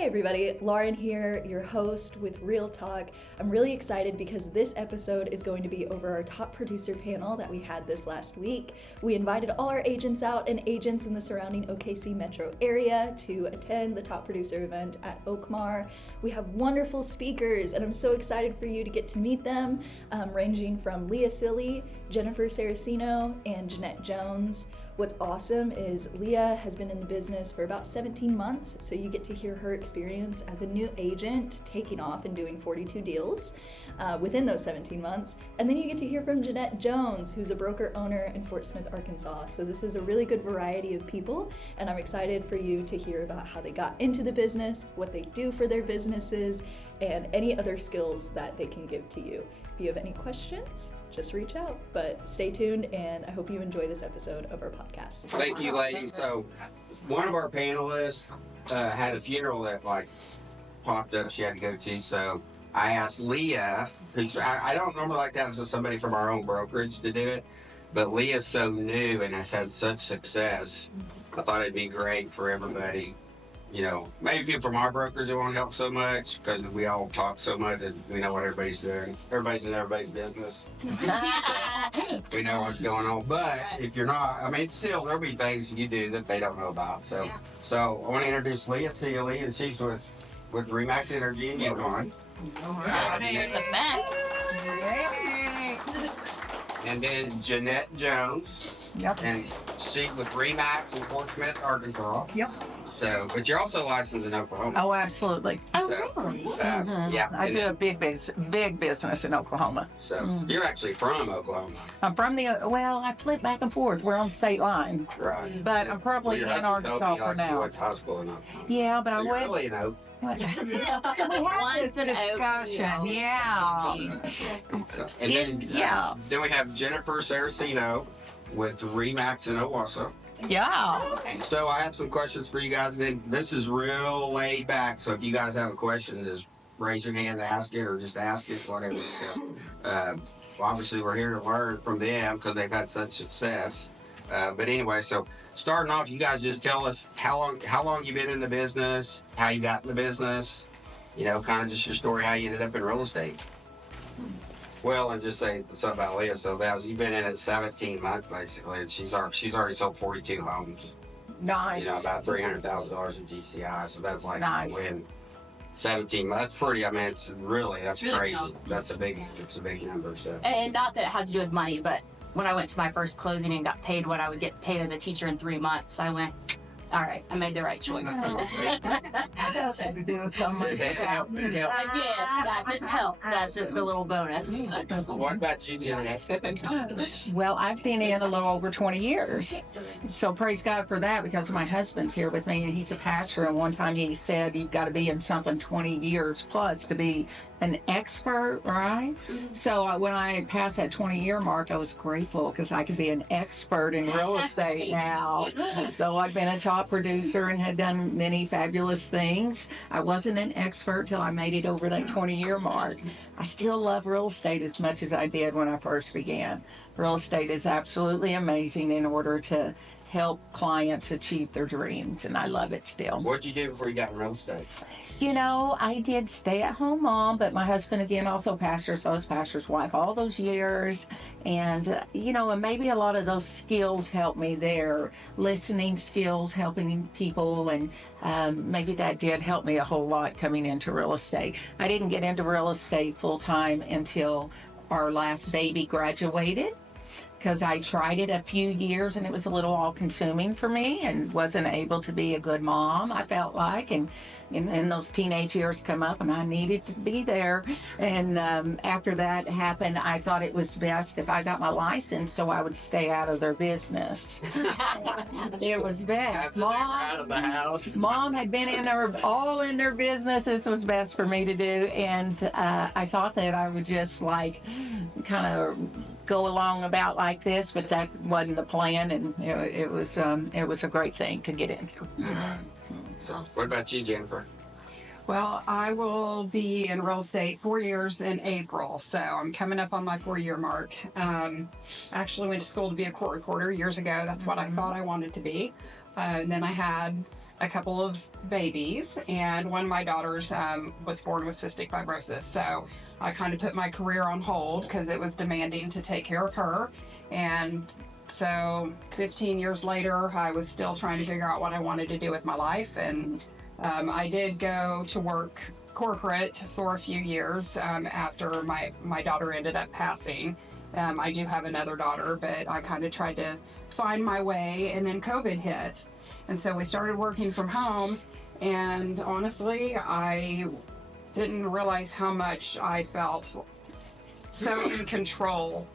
Hey everybody, Lauren here, your host with RealTalk. I'm really excited because this episode is going to be over our top producer panel that we had this last week. We invited all our agents out and agents in the surrounding OKC metro area to attend the top producer event at OKCMAR. We have wonderful speakers and I'm so excited for you to get to meet them, ranging from Leah Seely, Jennifer Sarracino, and Jeanette Jones. What's awesome is Leah has been in the business for about 17 months, so you get to hear her experience as a new agent taking off and doing 42 deals within those 17 months. And then you get to hear from Jeanette Jones, who's a broker owner in Fort Smith, Arkansas. So this is a really good variety of people, and I'm excited for you to hear about how they got into the business, what they do for their businesses, and any other skills that they can give to you. If you have any questions, just reach out. But stay tuned, and I hope you enjoy this episode of our podcast. Thank you, ladies. So, one of our panelists had a funeral that popped up she had to go to. So, I asked Leah, who's I don't normally like to have somebody from our own brokerage to do it, but Leah's so new and has had such success. I thought it'd be great for everybody. You know, maybe people from our brokers that won't help so much because we all talk so much and we know what everybody's doing. Everybody's in everybody's business. We know what's going on. But if you're not, I mean, still, there'll be things you do that they don't know about. So I want to introduce Leah Seely, and she's with RE/MAX Energy in Yukon. And then Jeanette Jones. Yep. And she's with RE/MAX in Fort Smith, Arkansas. Yep. So, but you're also licensed in Oklahoma. Oh, absolutely. Yeah. I do a big business in Oklahoma. So you're actually from Oklahoma. I'm from I flip back and forth. We're on the state line. Right. But I'm probably in Arkansas for now. You went to high school in Oklahoma. Yeah, but So I you're went. really in Oklahoma. So we had this discussion. Yeah. So, and then we have Jennifer Sarracino with RE/MAX in Owasso. Yeah. So I have some questions for you guys. Then this is real laid back. So if you guys have a question, just raise your hand and ask it, or just ask it, whatever. Obviously, we're here to learn from them because they've had such success. But anyway, so starting off, you guys just tell us how long you've been in the business, how you got in the business, kind of just your story, how you ended up in real estate. Well, and just say something about Leah. So you've been in it 17 months basically, and she's already sold 42 homes. Nice. About $300,000 in GCI. So that's nice. Win 17 months. That's pretty. I mean, that's really crazy. Cool. It's a big number. So. And not that it has to do with money, but when I went to my first closing and got paid what I would get paid as a teacher in 3 months, I went, all right, I made the right choice. Had to do with something. That just helps. That's just a little bonus. What about you, Jeanette? Well, I've been in a little over 20 years. So praise God for that, because my husband's here with me and he's a pastor. And one time he said, you've got to be in something 20 years plus to be an expert, right? So when I passed that 20-year mark, I was grateful because I could be an expert in real estate now. Though I'd been a top producer and had done many fabulous things, I wasn't an expert till I made it over that 20-year mark. I still love real estate as much as I did when I first began. Real estate is absolutely amazing in order to help clients achieve their dreams, and I love it still. What'd you do before you got in real estate? I did stay-at-home mom, but my husband, again, also pastor, so I was pastor's wife all those years. And, and maybe a lot of those skills helped me there. Listening skills, helping people, and maybe that did help me a whole lot coming into real estate. I didn't get into real estate full-time until our last baby graduated, because I tried it a few years and it was a little all-consuming for me and wasn't able to be a good mom, I felt like. And those teenage years come up and I needed to be there. And after that happened, I thought it was best if I got my license so I would stay out of their business. It was best. Out of the house. Mom had been all in their business. This was best for me to do. And I thought that I would just kind of go along about like this, but that wasn't the plan, and it was a great thing to get into. So, what about you, Jennifer? Well, I will be in real estate 4 years in April, so I'm coming up on my 4-year mark. Actually went to school to be a court reporter years ago. That's what I thought I wanted to be. And then I had a couple of babies, and one of my daughters was born with cystic fibrosis. So I kind of put my career on hold because it was demanding to take care of her. And so 15 years later, I was still trying to figure out what I wanted to do with my life. And I did go to work corporate for a few years after my daughter ended up passing. I do have another daughter, but I kind of tried to find my way, and then COVID hit. And so we started working from home, and honestly, I didn't realize how much I felt so in control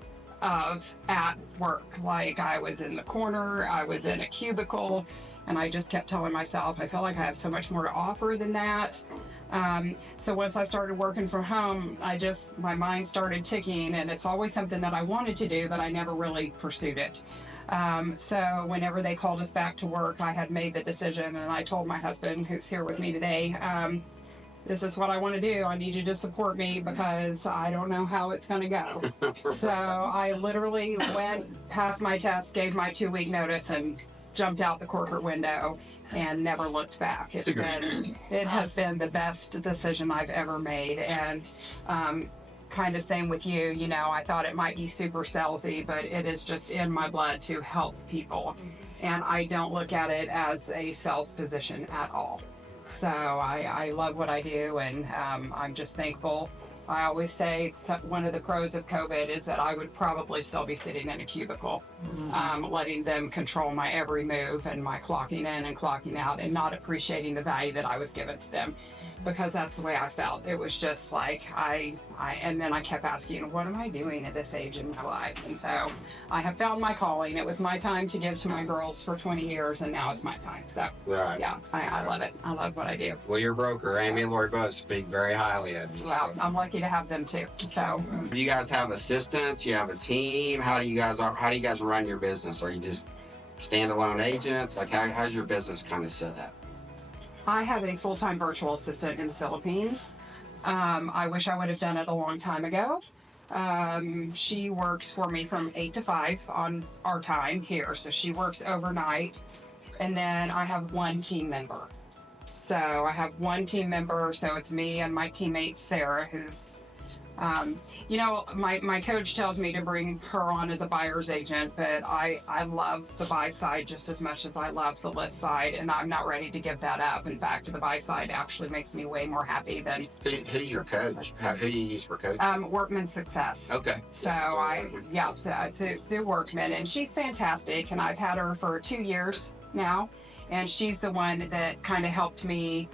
of at work. Like I was in the corner, I was in a cubicle, and I just kept telling myself, I feel like I have so much more to offer than that. So once I started working from home, my mind started ticking, and it's always something that I wanted to do, but I never really pursued it. So whenever they called us back to work, I had made the decision, and I told my husband, who's here with me today, this is what I want to do. I need you to support me because I don't know how it's going to go. So I literally went past my test, gave my 2-week notice, and jumped out the corporate window and never looked back. It has been the best decision I've ever made. And kind of same with you, I thought it might be super salesy, but it is just in my blood to help people. And I don't look at it as a sales position at all. So I love what I do, and I'm just thankful. I always say one of the pros of COVID is that I would probably still be sitting in a cubicle, letting them control my every move and my clocking in and clocking out, and not appreciating the value that I was given to them, because that's the way I felt. It was just like and then I kept asking, what am I doing at this age in my life? And so I have found my calling. It was my time to give to my girls for 20 years, and now it's my time. So Right. yeah, I love it. I love what I do. Well, your broker, Amy and Lori, both speak very highly of you. Well, So. I'm lucky to have them too. So Do you guys have assistants? You have a team? How do you guys run your business? Are you just standalone agents? Like how's your business kind of set up? I have a full-time virtual assistant in the Philippines. I wish I would have done it a long time ago. She works for me from 8 to 5 on our time here. So she works overnight. And then I have one team member. So I have one team member. So it's me and my teammate, Sarah, who's my coach tells me to bring her on as a buyer's agent, but I love the buy side just as much as I love the list side, and I'm not ready to give that up. In fact, the buy side actually makes me way more happy than. Who's your coach? Who do you use for coaching? Workman Success. Okay. So through Workman, and she's fantastic, and I've had her for 2 years now, and she's the one that kind of helped me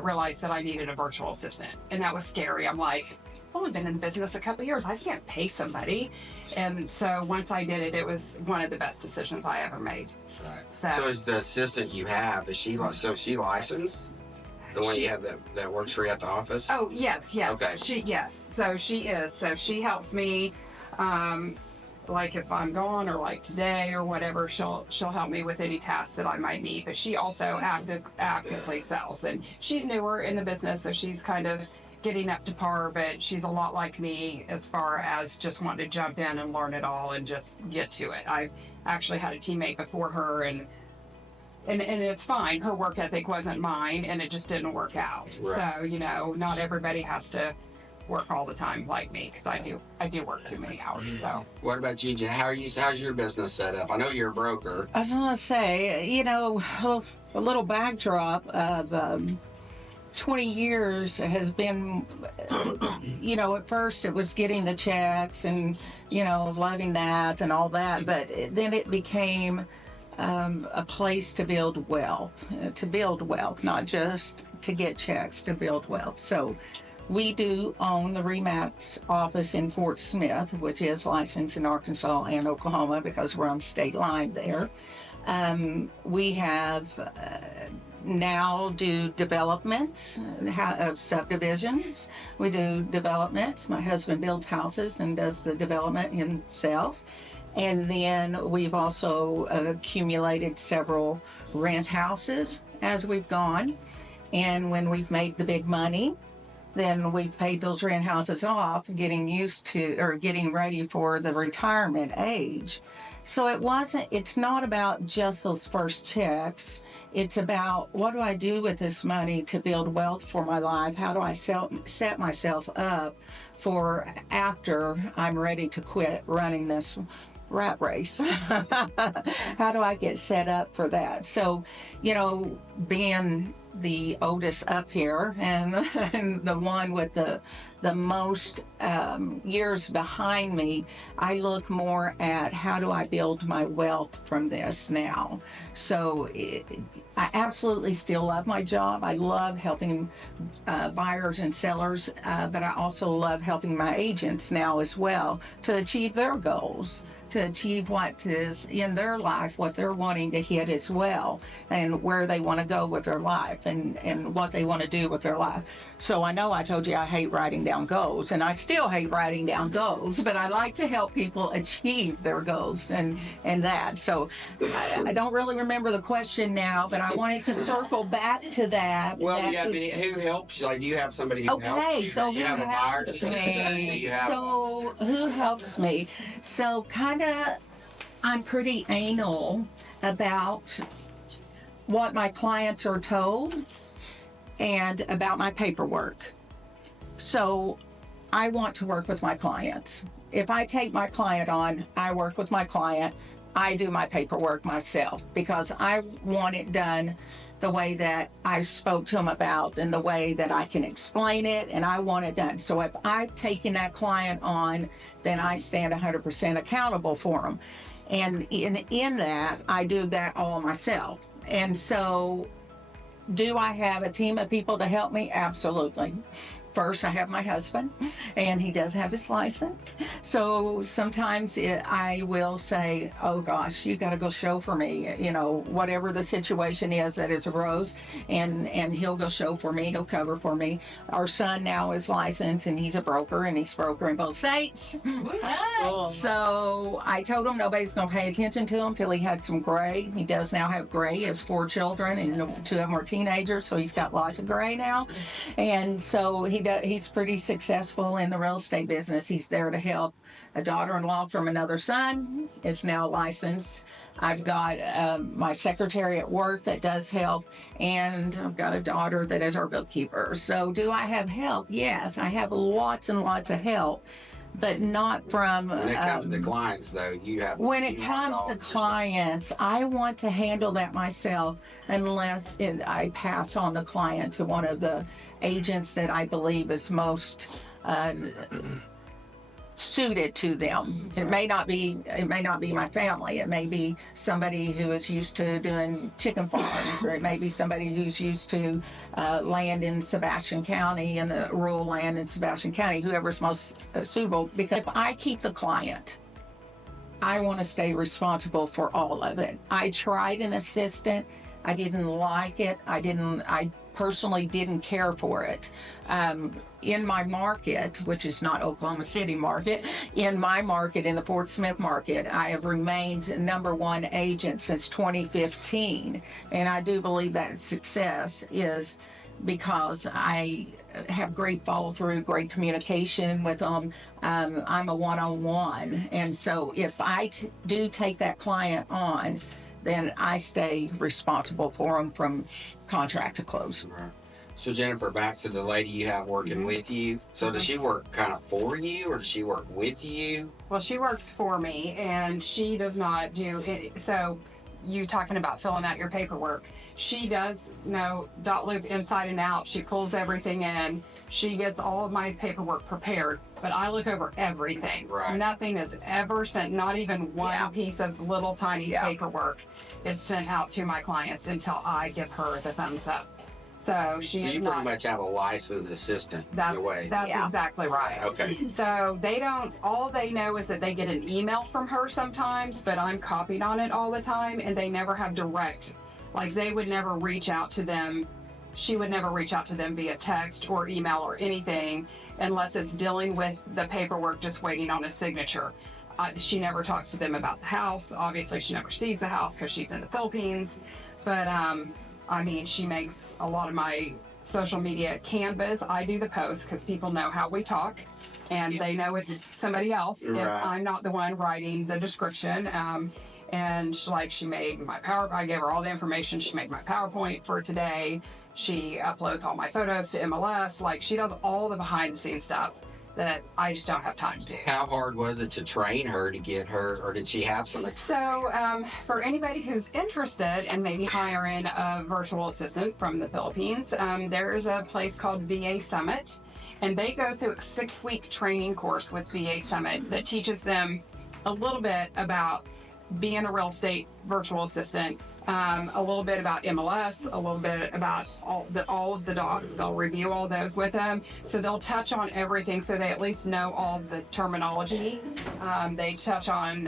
realize that I needed a virtual assistant, and that was scary. I'm like, I've only been in business a couple of years. I can't pay somebody. And so once I did it, it was one of the best decisions I ever made. Right. So is the assistant you have, is she licensed? The one you have that works for you at the office? Oh, yes. Okay. So she is. So she helps me, like if I'm gone or like today or whatever, she'll help me with any tasks that I might need. But she also actively sells. And she's newer in the business, so she's kind of getting up to par, but she's a lot like me as far as just wanting to jump in and learn it all and just get to it. I actually had a teammate before her, and it's fine. Her work ethic wasn't mine, and it just didn't work out. Right. So, not everybody has to work all the time like me, because I do work too many hours. So What about you, Jen? How's your business set up? I know you're a broker. I was going to say, a little backdrop of 20 years has been, at first it was getting the checks and, loving that and all that, but then it became a place to build wealth, not just to get checks, to build wealth. So we do own the RE/MAX office in Fort Smith, which is licensed in Arkansas and Oklahoma because we're on state line there. We have now do developments of subdivisions. We do developments. My husband builds houses and does the development himself. And then we've also accumulated several rent houses as we've gone. And when we've made the big money, then we've paid those rent houses off, getting ready for the retirement age. So it's not about just those first checks. It's about, what do I do with this money to build wealth for my life? How do I set myself up for after I'm ready to quit running this rat race? How do I get set up for that? So, being the oldest up here and the one with the most years behind me, I look more at how do I build my wealth from this now. So I absolutely still love my job. I love helping buyers and sellers, but I also love helping my agents now as well to achieve their goals, to achieve what is in their life, what they're wanting to hit as well, and where they want to go with their life and what they want to do with their life. So I know I told you I hate writing down goals, and I still hate writing down goals, but I like to help people achieve their goals and that. So I don't really remember the question now, but I wanted to circle back to that. Well, who helps you? Like, do you have somebody who helps you? So Do you have a buyer helps assistant? me? Do you have So who helps me? So I'm pretty anal about what my clients are told and about my paperwork. So I want to work with my clients. If I take my client on, I work with my client. I do my paperwork myself because I want it done the way that I spoke to him about and the way that I can explain it, and I want it done. So if I've taken that client on, then I stand 100% accountable for them. And in that, I do that all myself. And so, do I have a team of people to help me? Absolutely. First, I have my husband, and he does have his license. So sometimes I will say, oh gosh, you got to go show for me, whatever the situation is that has arose, and he'll go show for me, he'll cover for me. Our son now is licensed, and he's a broker, and he's broker in both states. Cool. So I told him nobody's going to pay attention to him until he had some gray. He does now have gray. He has 4 children, and 2 of them are teenagers, so he's got lots of gray now. And so he's pretty successful in the real estate business. He's there to help. A daughter-in-law from another son is now licensed. I've got my secretary at work that does help, and I've got a daughter that is our bookkeeper. So do I have help? Yes, I have lots and lots of help, but not from... When it comes to clients, though, When it comes to clients, I want to handle that myself unless I pass on the client to one of the agents that I believe is most suited to them. It may not be my family. It may be somebody who is used to doing chicken farms, or it may be somebody who's used to land in Sebastian County, and the rural land in Sebastian County, whoever's most suitable. Because if I keep the client, I want to stay responsible for all of it. I tried an assistant. I didn't like it. I personally didn't care for it. In my market, which is not Oklahoma City market, in my market, in the Fort Smith market, I have remained #1 agent since 2015. And I do believe that success is because I have great follow through, great communication with them. I'm a one-on-one. And so if I do take that client on, then I stay responsible for them from contract to close. Right. So Jennifer, back to the lady you have working with you. So does she work kind of for you, or does she work with you? Well, she works for me, and she does not do it. So you talking about filling out your paperwork. She does know .loop inside and out. She pulls everything in. She gets all of my paperwork prepared, but I look over everything. Right. Nothing is ever sent, not even one piece of little tiny paperwork is sent out to my clients until I give her the thumbs up. So So you pretty much have a licensed assistant in a way. That's exactly right. Okay. So all they know is that they get an email from her sometimes, but I'm copied on it all the time, and they never have direct, like they would never reach out to them. She would never reach out to them via text or email or anything unless it's dealing with the paperwork, just waiting on a signature. She never talks to them about the house. Obviously, she never sees the house because she's in the Philippines. But, I mean, she makes a lot of my social media canvas. I do the post because people know how we talk and they know it's somebody else if I'm not the one writing the description. And she made my I gave her all the information. She made my PowerPoint for today. She uploads all my photos to MLS. She does all the behind the scenes stuff that I just don't have time to do. How hard was it to train her to get her, or did she have some? So for anybody who's interested in maybe hiring a virtual assistant from the Philippines, there is a place called VA Summit, and they go through a 6-week training course with VA Summit that teaches them a little bit about being a real estate virtual assistant, a little bit about MLS, a little bit about all of the docs. They'll review all those with them. So they'll touch on everything so they at least know all the terminology. They touch on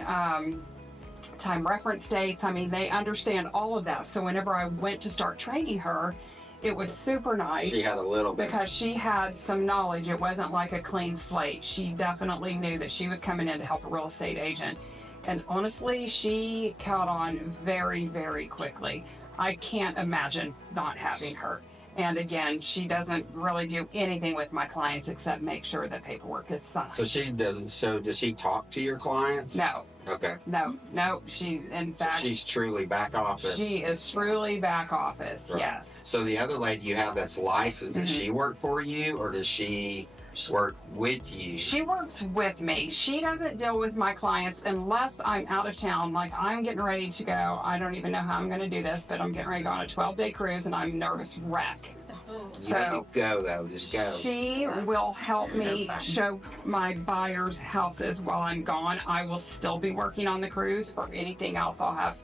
time reference dates. I mean, they understand all of that. So whenever I went to start training her, it was super nice. She had a little bit. Because she had some knowledge. It wasn't like a clean slate. She definitely knew that she was coming in to help a real estate agent. And honestly, she caught on very, very quickly. I can't imagine not having her. And again, she doesn't really do anything with my clients except make sure that paperwork is signed. So she doesn't. So does she talk to your clients? No. Okay. No. She, in fact, she's truly back office. She is truly back office. Right. Yes. So the other lady you have that's licensed, does she work for you, or does she work with you? She works with me. She doesn't deal with my clients unless I'm out of town. Like I'm getting ready to go. I don't even know how I'm going to do this, but I'm getting ready to go on a 12-day cruise and I'm a nervous wreck. You need to go though. Just go. She will help me show my buyers' houses while I'm gone. I will still be working on the cruise for anything else I'll have.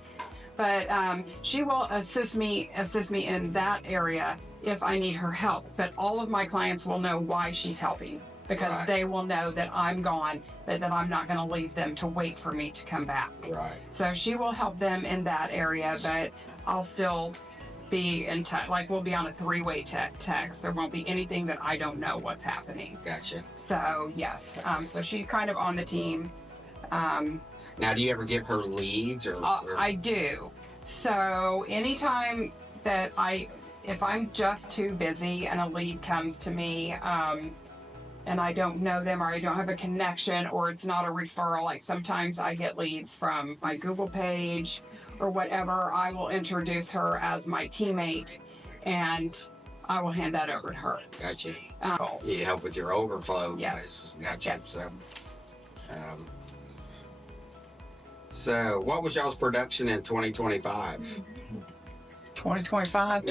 But she will assist me in that area if I need her help. But all of my clients will know why she's helping because they will know that I'm gone, that I'm not going to leave them to wait for me to come back. Right. So she will help them in that area, but I'll still be in touch. Like we'll be on a 3-way text. There won't be anything that I don't know what's happening. Gotcha. So yes, so she's kind of on the team. Now, do you ever give her leads or? I do. So anytime that if I'm just too busy and a lead comes to me, and I don't know them or I don't have a connection or it's not a referral, like sometimes I get leads from my Google page or whatever, I will introduce her as my teammate and I will hand that over to her. Gotcha. You help with your overflow. Yes. Gotcha. Yes. So what was y'all's production in 2025? 2025.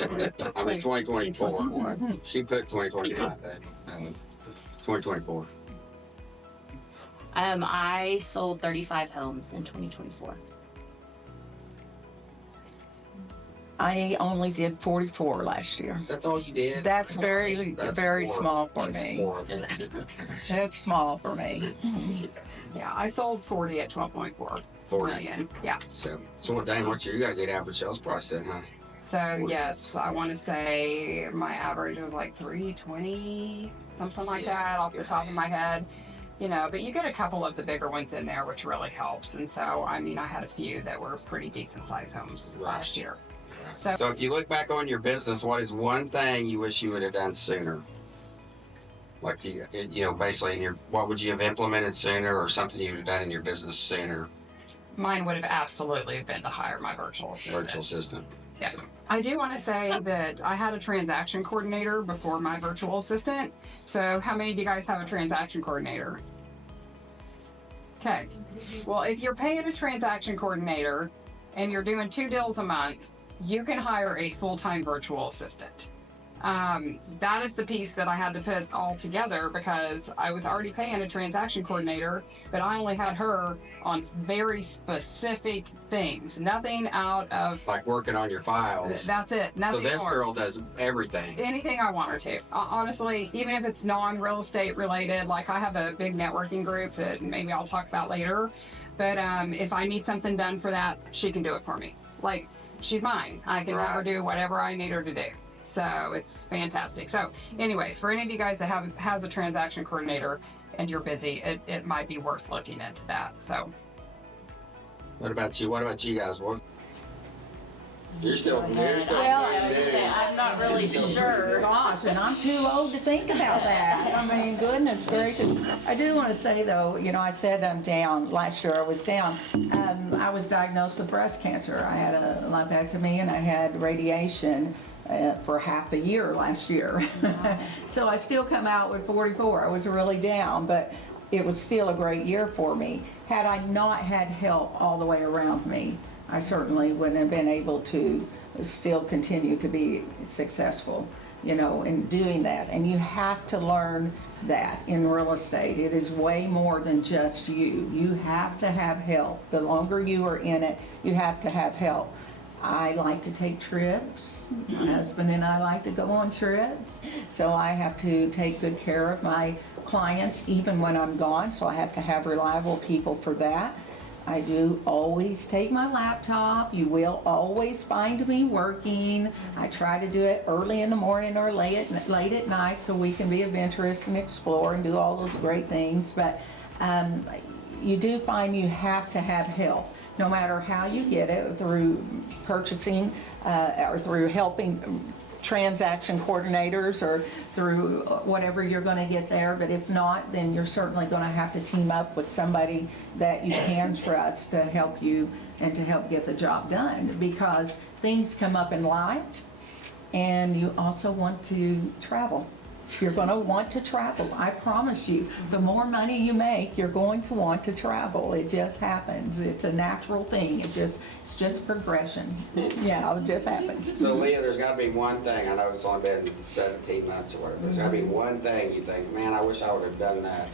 I mean 2024. She put 2025 then. 2024. I sold 35 homes in 2024. I only did 44 last year. That's all you did? That's very horrible. small for me. Horrible. That's small for me. Yeah, I sold 40 at 12.4 40. million. Yeah. So dang, you got a good average sales price then, huh? So yes, I want to say my average was like 320, something like that off the top of my head. But you get a couple of the bigger ones in there, which really helps. And so, I mean, I had a few that were pretty decent sized homes last year. So if you look back on your business, what is one thing you wish you would have done sooner? Like, basically, what would you have implemented sooner or something you would have done in your business sooner? Mine would have absolutely been to hire my virtual assistant. Virtual assistant. Yeah. I do want to say that I had a transaction coordinator before my virtual assistant. So how many of you guys have a transaction coordinator? Okay. Well, if you're paying a transaction coordinator and you're doing 2 deals a month, you can hire a full-time virtual assistant. That is the piece that I had to put all together because I was already paying a transaction coordinator, but I only had her on very specific things. Nothing out of like working on your files. That's it. Nothing so this more. girl does everything. Anything I want her to. Honestly, even if it's non-real estate related, like I have a big networking group that maybe I'll talk about later. But if I need something done for that, she can do it for me. Like she's mine. I can have her do whatever I need her to do. So it's fantastic. So anyways, for any of you guys that has a transaction coordinator and you're busy, it might be worth looking into that. So What about you? What about you guys? You're still Well, new. I'm not really sure. Gosh, and I'm too old to think about that. I mean, goodness gracious. I do want to say though, I said I'm down. Last year I was down. I was diagnosed with breast cancer. I had a lumpectomy and I had radiation for half a year last year. So I still come out with 44. I was really down, but it was still a great year for me. Had I not had help all the way around me, I certainly wouldn't have been able to still continue to be successful, in doing that. And you have to learn that in real estate. It is way more than just you. You have to have help. The longer you are in it, you have to have help. I like to take trips. My husband and I like to go on trips. So I have to take good care of my clients even when I'm gone. So I have to have reliable people for that. I do always take my laptop. You will always find me working. I try to do it early in the morning or late at night so we can be adventurous and explore and do all those great things. But you do find you have to have help, no matter how you get it, through purchasing or through helping transaction coordinators or through whatever you're going to get there. But if not, then you're certainly going to have to team up with somebody that you can trust to help you and to help get the job done, because things come up in life and you also want to travel. You're going to want to travel. I promise you, the more money you make, you're going to want to travel. It just happens. It's a natural thing. It's just progression. Yeah, it just happens. So Leah, there's got to be one thing. I know it's only been 17 months or whatever. There's got to be one thing you think, man, I wish I would have done that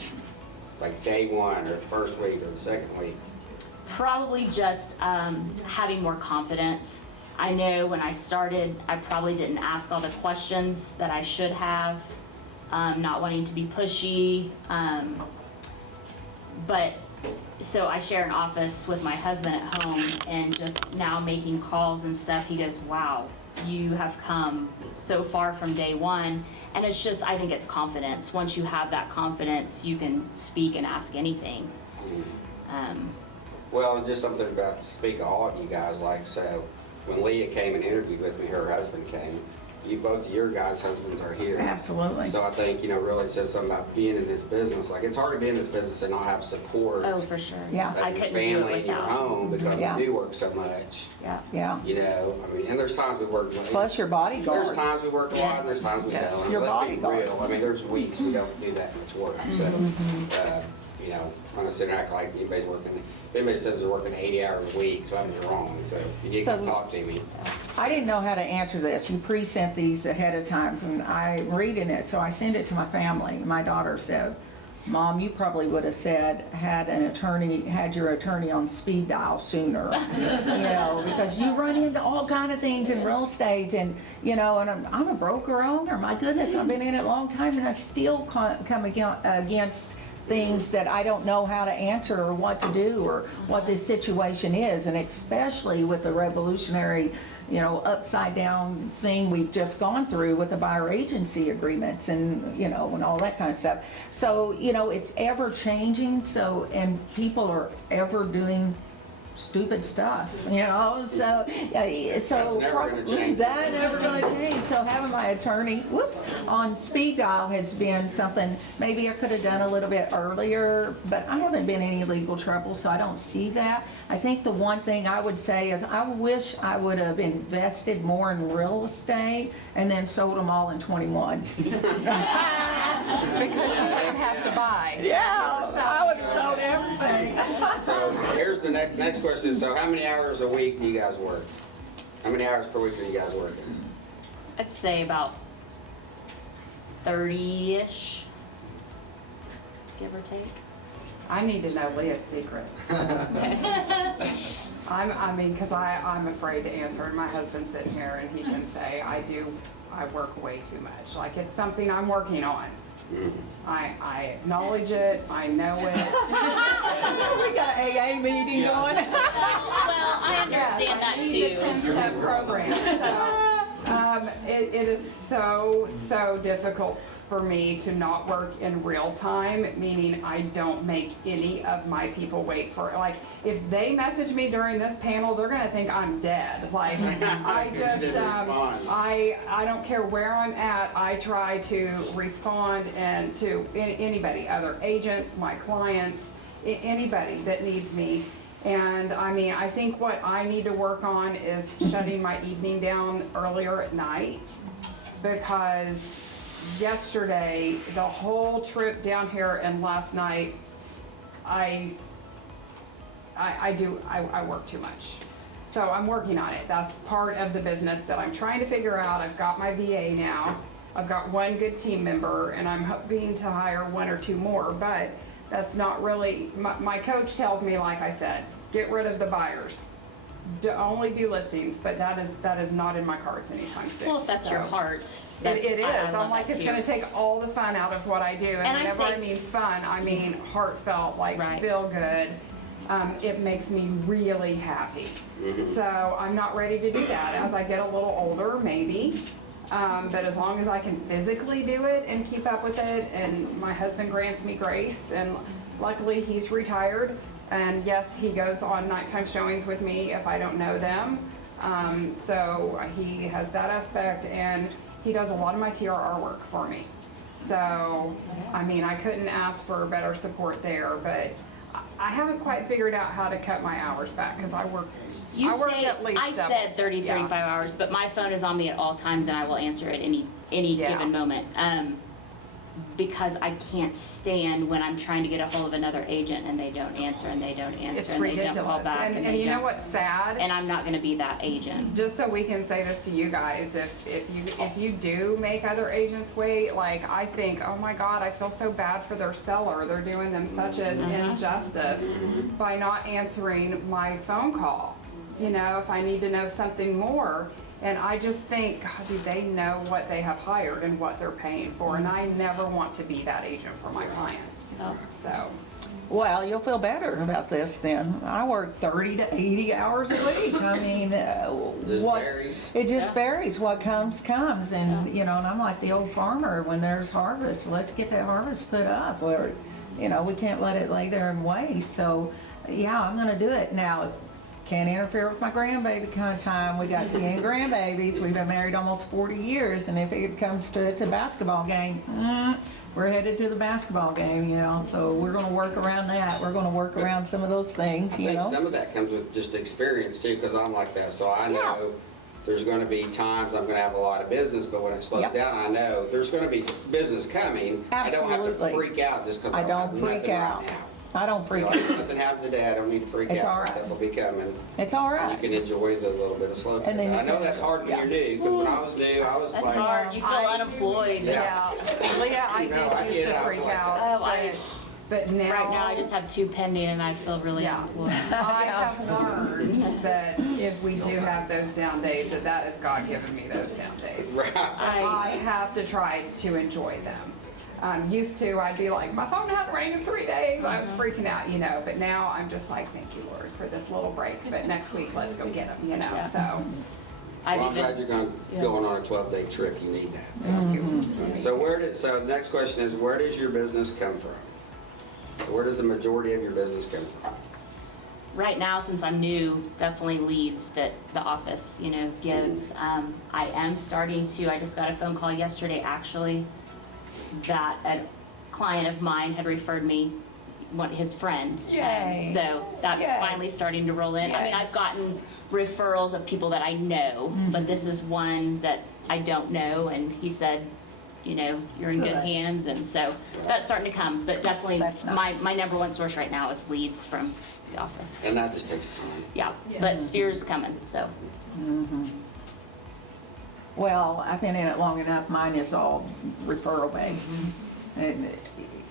like day one or the first week or the second week. Probably just having more confidence. I know when I started, I probably didn't ask all the questions that I should have. Not wanting to be pushy, but so I share an office with my husband at home, and just now making calls and stuff, he goes, wow, you have come so far from day one. And it's just, I think it's confidence. Once you have that confidence, you can speak and ask anything. Well, just something about to speak of all of you guys, like, so when Leah came and interviewed with me, her husband came. Both of your guys' husbands are here. Absolutely. So I think, really says something about being in this business. Like, it's hard to be in this business and not have support. Oh, for sure. Yeah. Of I your couldn't do it family and your without. home, because Yeah. you do work so much. Yeah. Yeah. I mean, and there's times we work. Plus your bodyguard. There's times we work a lot, and there's times we Yes. don't. Your Let's bodyguard. be real. I mean, there's weeks we don't do that much work. So, I'm gonna sit and act like anybody's working. If anybody says they're working 80 hours a week, something's wrong. So you can talk to me. I didn't know how to answer this. You pre-sent these ahead of time, and I'm reading it, so I sent it to my family. My daughter said, Mom, you probably would have said, had your attorney on speed dial sooner, because you run into all kind of things in real estate, and and I'm a broker owner. My goodness, I've been in it a long time, and I still come against things that I don't know how to answer or what to do or what this situation is, and especially with the revolutionary, upside down thing we've just gone through with the buyer agency agreements and, and all that kind of stuff. So, it's ever changing, and people are ever doing stupid stuff, so That's never gonna change. That never gonna change. So having my attorney, on speed dial has been something maybe I could have done a little bit earlier, but I haven't been in any legal trouble, so I don't see that. I think the one thing I would say is I wish I would have invested more in real estate and then sold them all in 21. Because you wouldn't have to buy. Yeah, I would have sold everything. So here's the next question. So how many hours a week do you guys work? How many hours per week are you guys working? I'd say about 30-ish, give or take. I need to know Leah's secret. Because I'm afraid to answer, and my husband's sitting here and he can say, I work way too much. Like, it's something I'm working on. I acknowledge it, I know it. We got an AA meeting going. Well, I understand that too. It's a 10-step program, so It is so difficult for me to not work in real time, meaning I don't make any of my people wait for it. Like, if they message me during this panel, they're gonna think I'm dead. Like, I just, I don't care where I'm at, I try to respond and to anybody, other agents, my clients, anybody that needs me. And I mean, I think what I need to work on is shutting my evening down earlier at night, because yesterday, the whole trip down here and last night, I work too much. So I'm working on it. That's part of the business that I'm trying to figure out. I've got my VA now. I've got one good team member, and I'm hoping to hire one or two more, but that's not really, my coach tells me, like I said, get rid of the buyers. Only do listings, but that is not in my cards anytime soon. Well, if that's your heart, It is. I love I'm like, that it's too. going to take all the fun out of what I do. And whenever I say- mean fun, I mean heartfelt, like Right. feel good. It makes me really happy. So I'm not ready to do that. As I get a little older, maybe. But as long as I can physically do it and keep up with it, and my husband grants me grace, and luckily he's retired. And yes, he goes on nighttime showings with me if I don't know them. So he has that aspect, and he does a lot of my TRR work for me. So, I mean, I couldn't ask for better support there, but I haven't quite figured out how to cut my hours back, because I work at least I double. said 30, Yeah. 35 hours, but my phone is on me at all times and I will answer at any Yeah. given moment. Because I can't stand when I'm trying to get a hold of another agent and they don't answer and they don't answer It's and they don't call ridiculous. back and And they you know don't. what's sad? And I'm not gonna be that agent. Just so we can say this to you guys, if you do make other agents wait, like, I think, oh my God, I feel so bad for their seller. They're doing them such an injustice by not answering my phone call. You know, if I need to know something more. And I just think, God, do they know what they have hired and what they're paying for? And I never want to be that agent for my clients. Oh. So, Well, you'll feel better about this then. I work 30 to 80 hours a week. I mean, Just what, varies. it just varies. What comes, comes. And, you know, and I'm like the old farmer, when there's harvest, let's get that harvest put up. Or, you know, we can't let it lay there and waste. So, yeah, I'm going to do it. Now, can't interfere with my grandbaby kind of time. We got 10 grandbabies. We've been married almost 40 years. And if it comes to it's a basketball game, we're headed to the basketball game, you know. So we're going to work around that. We're going to work around some of those things, I you think know. some of that comes with just experience too, because I'm like that. So I know there's going to be times I'm going to have a lot of business, but when it slows Yep. down, I know there's going to be business coming. I don't have to Absolutely. freak out just because I I don't have freak nothing out. right now. I don't You freak know, out. if nothing happened today, I don't need to freak It's out. all right. Stuff will be coming. It's all And you right. can enjoy the little bit of slow And then down. you I know can- that's hard when yeah. you're new, because when I was new, I was That's like, hard. You feel unemployed. Yeah. Leah, I You know, I did get used it. to I was freak like out. that. But now. Right now, I just have 2 pending and I feel really Yeah. unemployed. I have learned that if we do have those down days, that is God giving me those down days. right. I have to try to enjoy them. Used to, I'd be like, my phone hadn't rang in 3 days. I was freaking out, you know. But now I'm just like, thank you, Lord, for this little break. But next week, let's go get them, you know. Yeah. So, I've Well, I'm glad even, you're going on a 12-day trip. You need that. thank you. So the next question is, where does your business come from? So where does the majority of your business come from? right now, since I'm new, definitely leads that the office, you know, gives. I am starting to, I just got a phone call yesterday, actually, that a client of mine had referred me, his friend. Yay. So that's Yay. finally starting to roll in. I Yay. mean, I've gotten referrals of people that I know, but this is one that I don't know, and he said, you know, you're in good Good. hands, and so that's starting to come. But definitely, That's my nice. number one source right now is leads from the office. And that just takes time. Yeah, but Sphere's coming, so. Well, I've been in it long enough. Mine is all referral based. And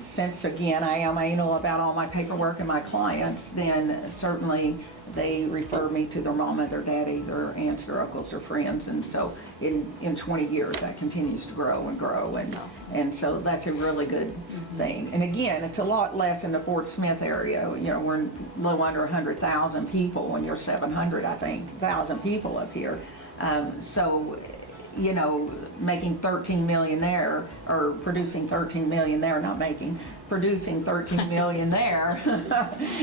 since, again, I am anal about all my paperwork and my clients, then certainly they refer me to their mama, their daddy, their aunts, their uncles, their friends. And so in 20 years, that continues to grow and grow. And so that's a really good thing. And again, it's a lot less in the Fort Smith area. You know, we're low under 100,000 people when you're 700, I think, 1,000 people up here. So making 13 million there, or producing 13 million there, not making, producing 13 million there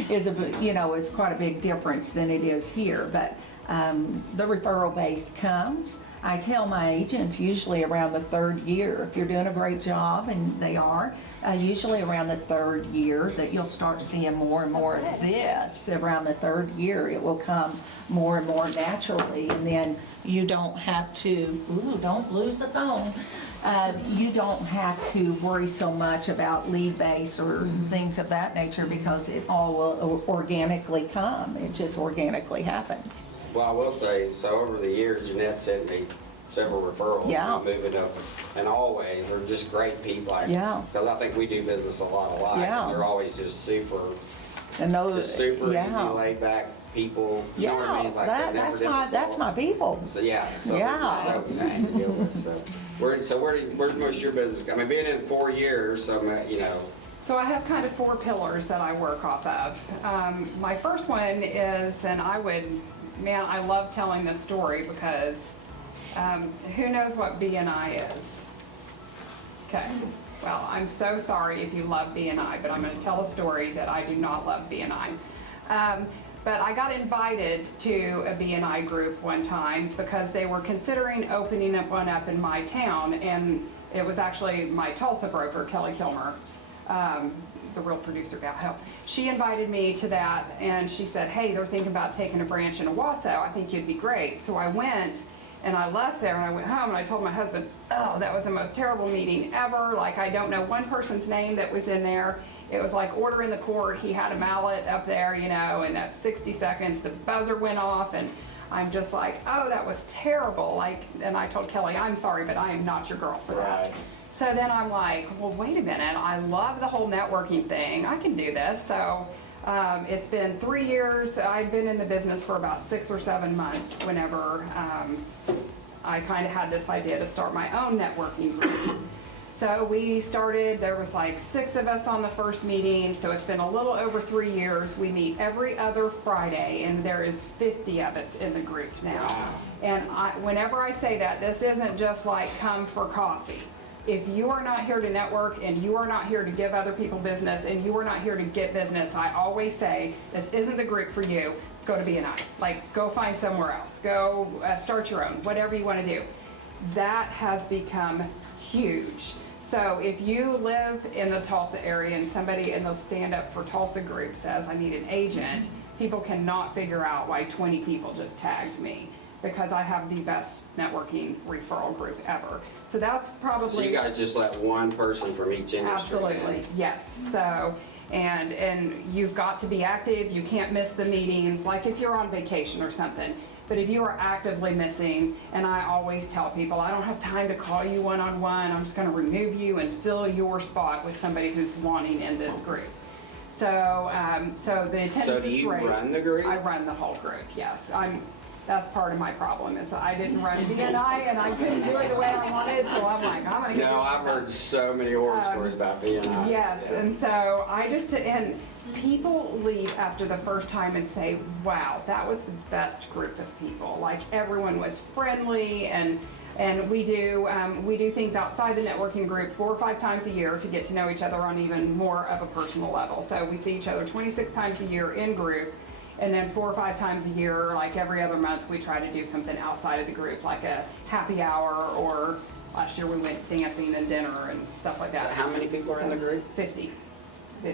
is quite a big difference than it is here. But the referral base comes. I tell my agents usually around the third year, if you're doing a great job, and they are, usually around the third year that you'll start seeing more and more of this. Around the third year, it will come more and more naturally, and then you don't have to, don't lose the phone. You don't have to worry so much about lead base or things of that nature, because it all will organically come. It just organically happens. Well, I will say, so over the years, Jeanette sent me several referrals. Yeah. Moving up, and always, they're just great people. Yeah. Because I think we do business a lot alike. Yeah. And they're always just super Yeah. easy, laid back people. You know what I mean? Like, they're never that's my people. So yeah, so Yeah. so nice to deal with. So where's most of your business? I mean, being in 4 years, so So I have kind of 4 pillars that I work off of. My first one is, and I love telling this story because who knows what B&I is? Okay, well, I'm so sorry if you love B&I, but I'm going to tell a story that I do not love B&I. But I got invited to a B&I group one time because they were considering opening one up in my town, and it was actually my Tulsa broker, Kelly Kilmer, the real producer gal. She invited me to that, and she said, hey, they're thinking about taking a branch in Owasso. I think you'd be great. So I went, and I left there, and I went home, and I told my husband, oh, that was the most terrible meeting ever. Like, I don't know one person's name that was in there. It was like order in the court. He had a mallet up there, and at 60 seconds, the buzzer went off, and I'm just like, oh, that was terrible. Like, and I told Kelly, I'm sorry, but I am not your girl for that. Right. So then I'm like, well, wait a minute. I love the whole networking thing. I can do this. So it's been 3 years. I've been in the business for about 6 or 7 months whenever I kind of had this idea to start my own networking group. So we started, there was like 6 of us on the first meeting, so it's been a little over 3 years. We meet every other Friday, and there is 50 of us in the group now. Wow. And whenever I say that, this isn't just like come for coffee. If you are not here to network, and you are not here to give other people business, and you are not here to get business, I always say, this isn't the group for you. Go to B&I. Like, go find somewhere else. Go start your own, whatever you want to do. That has become huge. So if you live in the Tulsa area and somebody in the Stand Up for Tulsa group says, I need an agent, people cannot figure out why 20 people just tagged me, because I have the best networking referral group ever. So that's probably... So you guys just let one person from each industry? Absolutely, yes. So, and you've got to be active. You can't miss the meetings, like if you're on vacation or something. But if you are actively missing, and I always tell people, I don't have time to call you one-on-one. I'm just going to remove you and fill your spot with somebody who's wanting in this group. So, so the attendance is great. So do you run the group? I run the whole group, yes. That's part of my problem, is I didn't run B&I, and I couldn't do it the way I wanted, so I'm like, I'm going to get No, I've heard so many horror stories about B&I. Yes, Yeah. and so and people leave after the first time and say, wow, that was the best group of people. Like, everyone was friendly, and we do things outside the networking group 4 or 5 times a year to get to know each other on even more of a personal level. So we see each other 26 times a year in group, and then 4 or 5 times a year, like every other month, we try to do something outside of the group, like a happy hour, or last year we went dancing and dinner and stuff like that. So how many people are in the group? 50.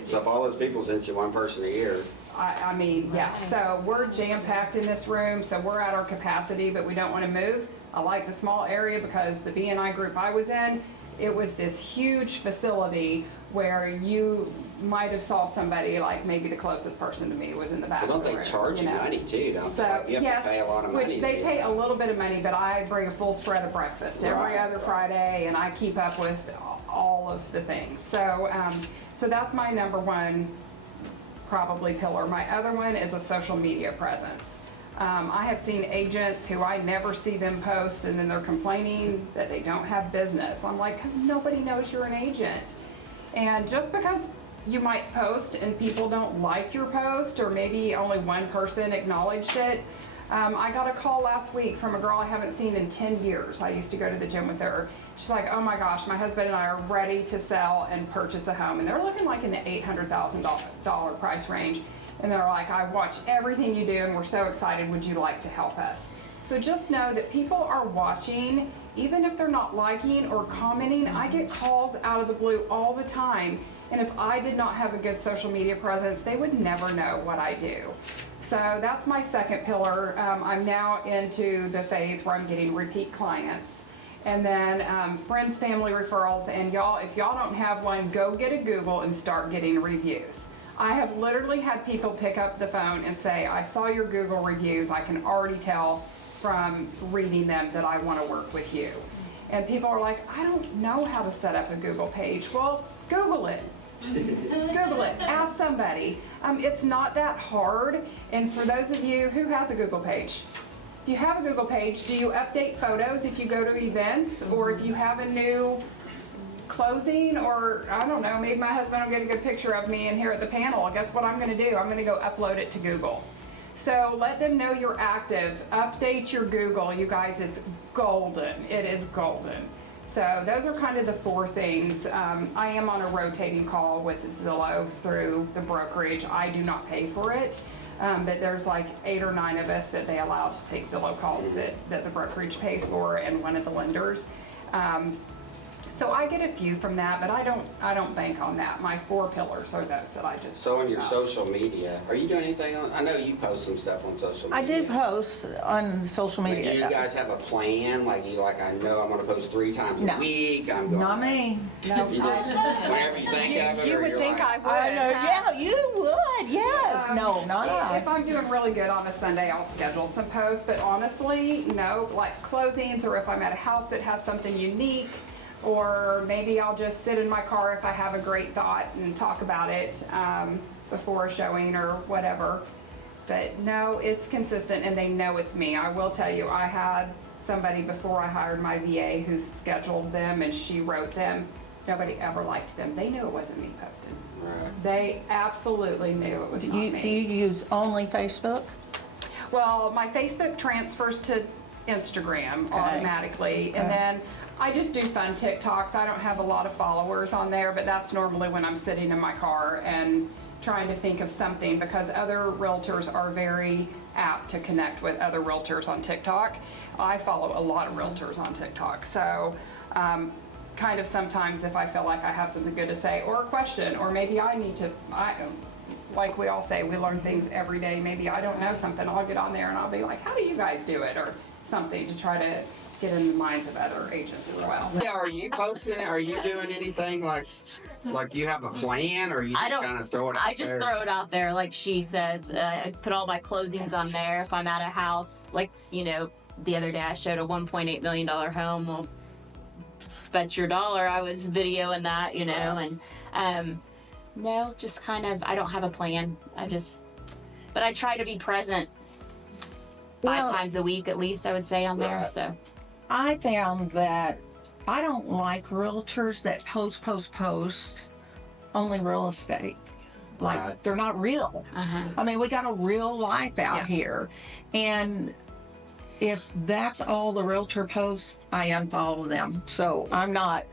So if all those people sent you one person a year, I mean, yeah, so we're jam-packed in this room, so we're at our capacity, but we don't want to move. I like the small area because the B&I group I was in, it was this huge facility where you might have saw somebody, like maybe the closest person to me was in the back well, of the don't room. they charge you money too, don't they? So, Like, you have yes, to pay a lot of money. which they pay a little bit of money, but I bring a full spread of breakfast every Right. other Friday, and I keep up with all of the things. So, so that's my number one probably pillar. My other one is a social media presence. I have seen agents who I never see them post, and then they're complaining that they don't have business. I'm like, because nobody knows you're an agent. And just because you might post and people don't like your post, or maybe only one person acknowledged it, I got a call last week from a girl I haven't seen in 10 years. I used to go to the gym with her. She's like, oh my gosh, my husband and I are ready to sell and purchase a home. And they're looking like in the $800,000 price range. And they're like, I watch everything you do and we're so excited. Would you like to help us? So just know that people are watching, even if they're not liking or commenting. I get calls out of the blue all the time. And if I did not have a good social media presence, they would never know what I do. So that's my second pillar. I'm now into the phase where I'm getting repeat clients. And then friends, family referrals. And y'all, if y'all don't have one, go get a Google and start getting reviews. I have literally had people pick up the phone and say, I saw your Google reviews. I can already tell from reading them that I want to work with you. And people are like, I don't know how to set up a Google page. Well, Google it. Google it. Ask somebody. It's not that hard. And for those of you who has a Google page, if you have a Google page, do you update photos if you go to events, or if you have a new closing, or I don't know, maybe my husband will get a good picture of me in here at the panel. Guess what I'm going to do? I'm going to go upload it to Google. So let them know you're active. Update your Google. You guys, it's golden. It is golden. So those are kind of the four things. I am on a rotating call with Zillow through the brokerage. I do not pay for it, but there's like 8 or 9 of us that they allow to take Zillow calls that the brokerage pays for, and one of the lenders. So I get a few from that, but I don't bank on that. My 4 pillars are those that I just. So on your social media, are you doing anything on? I know you post some stuff on social media. I do post on social I mean, media. do you guys have a plan? Like I know I'm going to post 3 times No. a week. I'm going. Not me. No. You just, whenever you think of it, You or would you're think like, I would. Yeah, you would. Yes. No, not I. If I'm doing really good on a Sunday, I'll schedule some posts. But honestly, no, like closings, or if I'm at a house that has something unique, or maybe I'll just sit in my car if I have a great thought and talk about it before a showing or whatever. But no, it's consistent, and they know it's me. I will tell you, I had somebody before I hired my VA who scheduled them, and she wrote them. Nobody ever liked them. They knew it wasn't me posting. Right. They absolutely knew it was not me. Do you use only Facebook? Well, my Facebook transfers to Instagram automatically, and then I just do fun TikToks. I don't have a lot of followers on there, but that's normally when I'm sitting in my car and trying to think of something, because other realtors are very apt to connect with other realtors on TikTok. I follow a lot of realtors on TikTok, so kind of sometimes if I feel like I have something good to say, or a question, or maybe I need to, like we all say, we learn things every day. Maybe I don't know something, I'll get on there and I'll be like, how do you guys do it? Or something to try to get in the minds of other agents as well. Yeah, are you posting it? Are you doing anything like you have a plan, or you I just don't. kind of throw it out I just there? throw it out there, like she says. I put all my closings on there. If I'm at a house, like the other day I showed a $1.8 million home. Well, bet your dollar I was videoing that, and no, just kind of. I don't have a plan. But I try to be present 5 times a week at least. I would say on there. Right. So I found that I don't like realtors that post only real estate. Like, Right. they're not real. I mean, we got a real life out here. And if that's all the realtor posts, I unfollow them. So I'm not,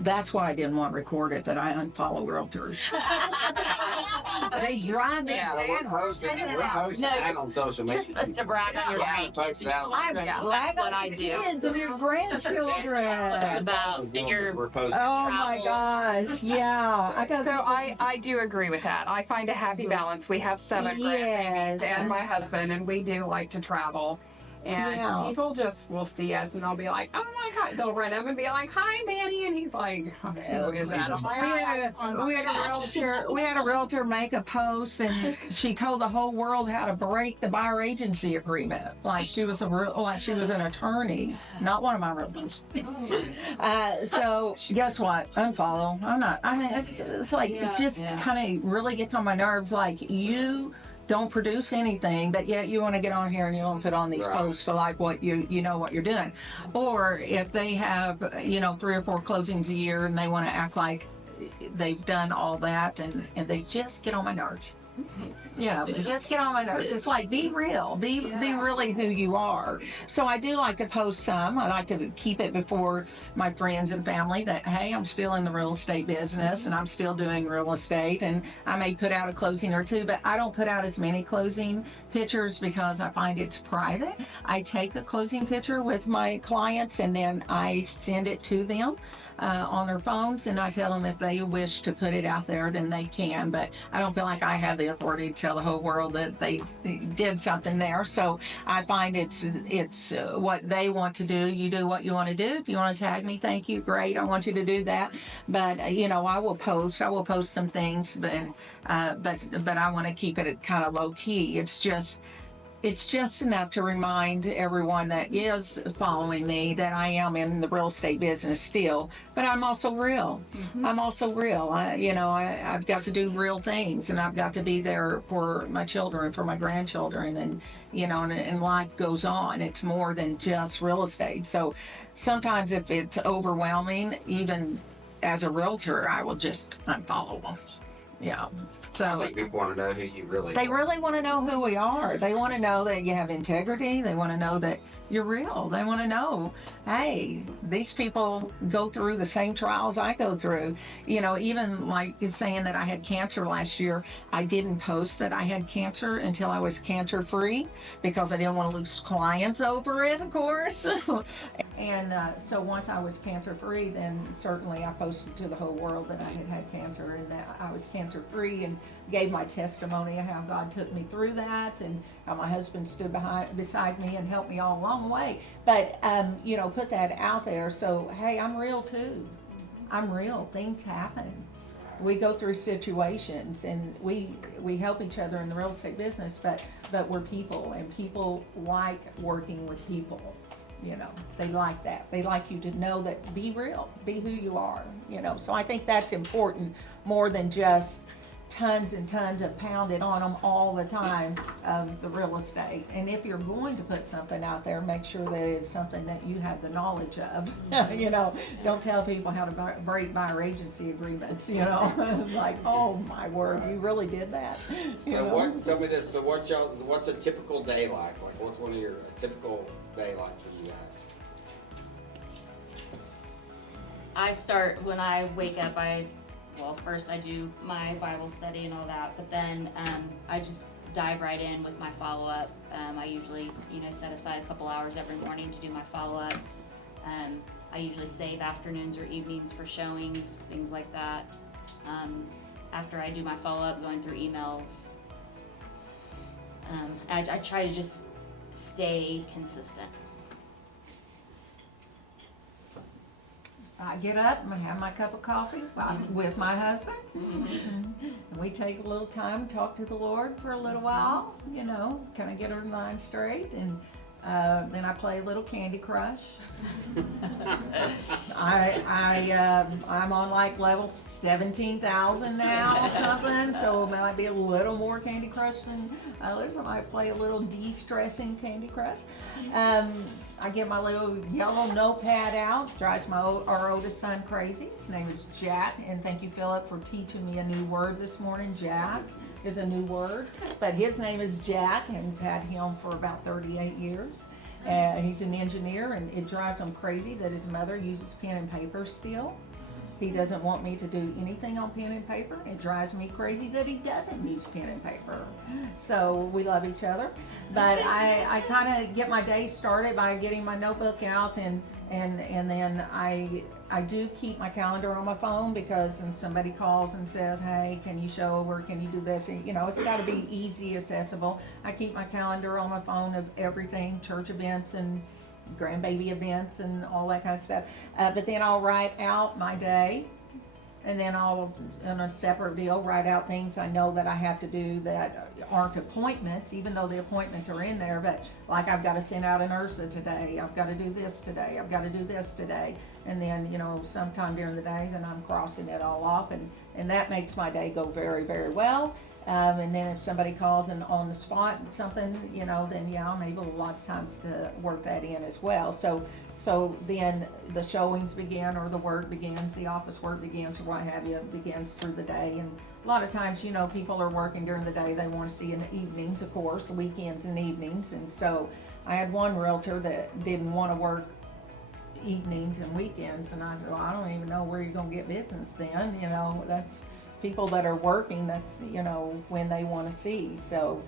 that's why I didn't want recorded that I unfollow realtors. They drive me Yeah, we're mad. posting that on social media. you're supposed to brag on your Yeah, range. post it out. I Yeah, brag that's what on I your do. kids and your It's grandchildren. about and your We're posting. Oh my gosh, yeah. I got So I do agree with that. I find a happy balance. We have 7 Yes. grandbabies and my husband, and we do like to travel. And Yeah. people just will see us and they'll be like, oh my God, they'll run up and be like, hi, Manny. And he's like, who is that? I'm like, we had a realtor make a post, and she told the whole world how to break the buyer agency agreement, like she was an attorney, not one of my realtors. So guess what? Unfollow. I'm not. I mean, it's like it just kind of really gets on my nerves. Like, you don't produce anything, but yet you want to get on here and you want to put on these posts to like what you know what you're doing. Or if they have 3 or 4 closings a year and they want to act like they've done all that, and they just get on my nerves. Just get on my nerves. It's like, be real, be really who you are. So I do like to post some. I like to keep it before my friends and family that, hey, I'm still in the real estate business and I'm still doing real estate, and I may put out a closing or two, but I don't put out as many closing pictures because I find it's private. I take the closing picture with my clients and then I send it to them on their phones, and I tell them if they wish to put it out there, then they can. But I don't feel like I have the authority to tell the whole world that they did something there. So I find it's what they want to do. You do what you want to do. If you want to tag me, thank you, great. I want you to do that. But I will post some things, but I want to keep it kind of low key. It's just enough to remind everyone that is following me that I am in the real estate business still, but I'm also real. I'm also real. I've got to do real things, and I've got to be there for my children, for my grandchildren, and life goes on. It's more than just real estate. So sometimes if it's overwhelming, even as a realtor, I will just unfollow them. Yeah. I So think people want to know who you really they are. really want to know who we are. They want to know that you have integrity. They want to know that you're real. They want to know, hey, these people go through the same trials I go through. Even like saying that I had cancer last year, I didn't post that I had cancer until I was cancer free because I didn't want to lose clients over it, of course. And so once I was cancer free, then certainly I posted to the whole world that I had had cancer and that I was cancer free, and gave my testimony of how God took me through that and how my husband stood beside me and helped me all along the way. But put that out there. So hey, I'm real too. I'm real. Things happen. We go through situations, and we help each other in the real estate business, but we're people, and people like working with people. They like that. They like you to know that be real, be who you are, So I think that's important more than just tons and tons of pounded on them all the time of the real estate. And if you're going to put something out there, make sure that it's something that you have the knowledge of. Don't tell people how to break buyer agency agreements, like, oh my word, you really did that. Tell me this, so what's a typical day like? Like, what's one of your typical day like for you guys? I start when I wake up. First I do my Bible study and all that, but then I just dive right in with my follow-up. I usually, set aside a couple hours every morning to do my follow-up. I usually save afternoons or evenings for showings, things like that. After I do my follow-up, going through emails, I try to just stay consistent. I get up and I have my cup of coffee with my husband. And we take a little time to talk to the Lord for a little while, kind of get our mind straight. And then I play a little Candy Crush. I'm on like level 17,000 now or something, so it might be a little more Candy Crush than others. I might play a little de-stressing Candy Crush. I get my little yellow notepad out, drives our oldest son crazy. His name is Jack, and thank you, Philip, for teaching me a new word this morning. Jack is a new word, but his name is Jack, and we've had him for about 38 years. And he's an engineer, and it drives him crazy that his mother uses pen and paper still. He doesn't want me to do anything on pen and paper. It drives me crazy that he doesn't use pen and paper. So we love each other. But I kind of get my day started by getting my notebook out, and then I do keep my calendar on my phone, because when somebody calls and says, hey, can you show, or can you do this? It's got to be easy, accessible. I keep my calendar on my phone of everything, church events and grandbaby events and all that kind of stuff. But then I'll write out my day, and then I'll, on a separate deal, write out things I know that I have to do that aren't appointments, even though the appointments are in there. But like, I've got to send out an URSA today, I've got to do this today, I've got to do this today. And then, sometime during the day, then I'm crossing it all off, and that makes my day go very, very well. And then if somebody calls and on the spot and something, you know, then yeah, I'm able a lot of times to work that in as well. So then the showings begin, or the work begins, the office work begins, or what have you, begins through the day. And a lot of times, you know, people are working during the day. They want to see in the evenings, of course, weekends and evenings. And so I had one realtor that didn't want to work evenings and weekends, and I said, well, I don't even know where you're going to get business then. You know, that's people that are working, that's, you know, when they want to see. So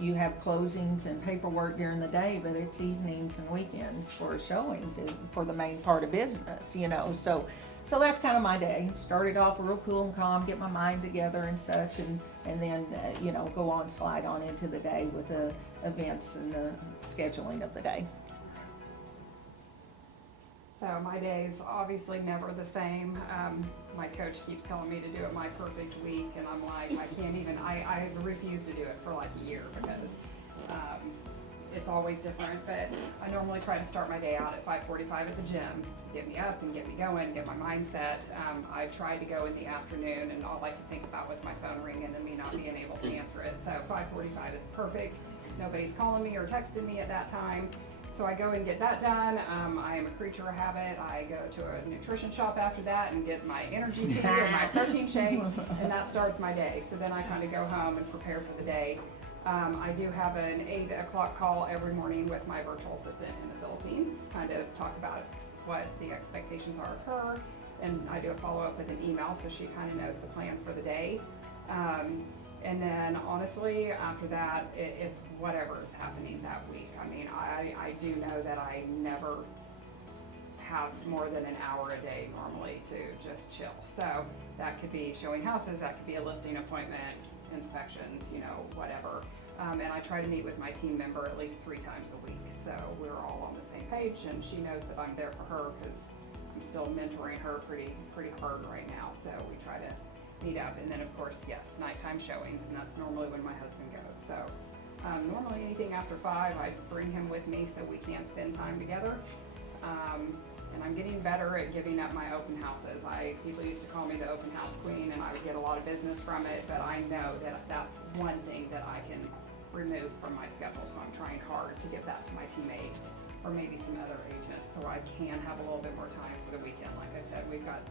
you have closings and paperwork during the day, but it's evenings and weekends for showings and for the main part of business, you know. So that's kind of my day. Started off real cool and calm, get my mind together and such, and then, you know, go on, slide on into the day with the events and the scheduling of the day. So my day's obviously never the same. My coach keeps telling me to do it my perfect week, and I'm like, I can't even, I refuse to do it for like a year because it's always different. But I normally try to start my day out at 5:45 at the gym, get me up and get me going, get my mindset. I tried to go in the afternoon, and all I could think about was my phone ringing and me not being able to answer it. So 5:45 is perfect. Nobody's calling me or texting me at that time. So I go and get that done. I am a creature of habit. I go to a nutrition shop after that and get my energy tea and my protein shake, and that starts my day. So then I kind of go home and prepare for the day. I do have an 8 o'clock call every morning with my virtual assistant in the Philippines, kind of talk about what the expectations are of her, and I do a follow-up with an email so she kind of knows the plan for the day. And then honestly, after that, it's whatever is happening that week. I mean, I do know that I never have more than an hour a day normally to just chill. So that could be showing houses, that could be a listing appointment, inspections, you know, whatever. And I try to meet with my team member at least 3 times a week. So we're all on the same page, and she knows that I'm there for her because I'm still mentoring her pretty hard right now. So we try to meet up. And then of course, yes, nighttime showings, and that's normally when my husband goes. So normally anything after 5, I bring him with me so we can spend time together. And I'm getting better at giving up my open houses. People used to call me the open house queen, and I would get a lot of business from it, but I know that that's one thing that I can remove from my schedule. So I'm trying hard to give that to my teammate or maybe some other agents so I can have a little bit more time for the weekend. Like I said, we've got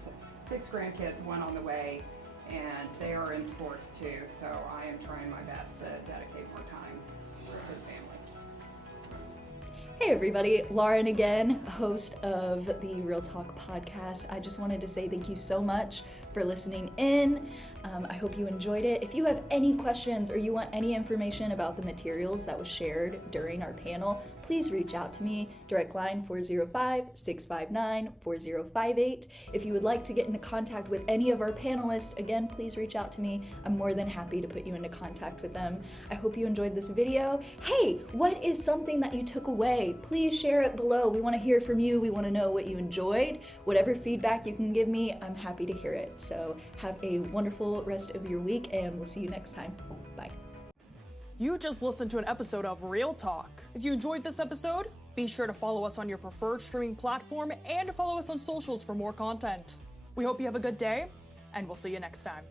6 grandkids, 1 on the way, and they are in sports too, so I am trying my best to dedicate more time to the family. Hey everybody, Lauren again, host of the RealTalk podcast. I just wanted to say thank you so much for listening in. I hope you enjoyed it. If you have any questions or you want any information about the materials that was shared during our panel, please reach out to me. Direct line 405-659-4058. If you would like to get into contact with any of our panelists, again, please reach out to me. I'm more than happy to put you into contact with them. I hope you enjoyed this video. Hey, what is something that you took away? Please share it below. We want to hear from you. We want to know what you enjoyed. Whatever feedback you can give me, I'm happy to hear it. So have a wonderful rest of your week, and we'll see you next time. Bye. You just listened to an episode of Real Talk. If you enjoyed this episode, be sure to follow us on your preferred streaming platform and follow us on socials for more content. We hope you have a good day, and we'll see you next time.